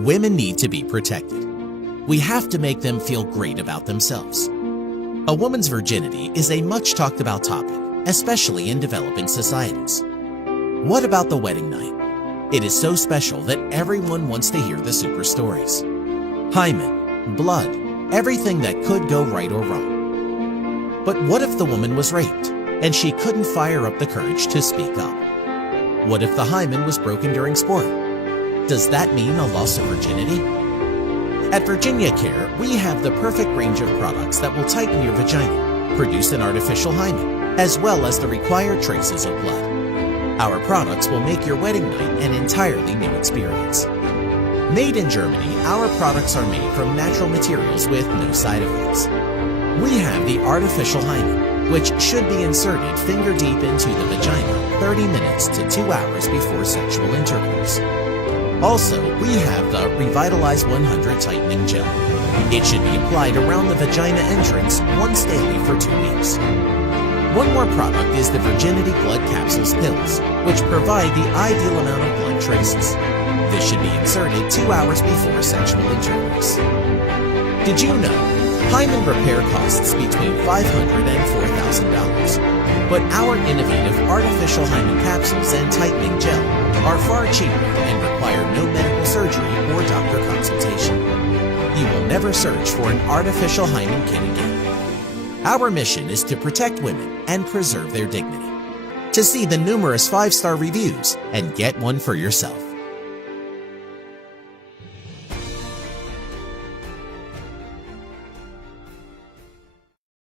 Women need to be protected. We have to make them feel great about themselves. A woman's virginity is a much talked about topic, especially in developing societies. What about the wedding night? It is so special that everyone wants to hear the super stories. Hymen, blood, everything that could go right or wrong. But what if the woman was raped and she couldn't fire up the courage to speak up? What if the hymen was broken during sport? Does that mean a loss of virginity? At Virginia Care, we have the perfect range of products that will tighten your vagina, produce an artificial hymen, as well as the required traces of blood. Our products will make your wedding night an entirely new experience. Made in Germany, our products are made from natural materials with no side effects. We have the artificial hymen, which should be inserted finger deep into the vagina 30 minutes to 2 hours before sexual intercourse. Also, we have the Revitalize 100 Tightening Gel. It should be applied around the vagina entrance once daily for 2 weeks. One more product is the Virginity Blood Capsules pills, which provide the ideal amount of blood traces. This should be inserted 2 hours before sexual intercourse. Did you know hymen repair costs between $500 and $4,000? But our innovative artificial hymen capsules and tightening gel are far cheaper and require no medical surgery or doctor consultation. You will never search for an artificial hymen kit again. Our mission is to protect women and preserve their dignity. To see the numerous 5-star reviews and get one for yourself,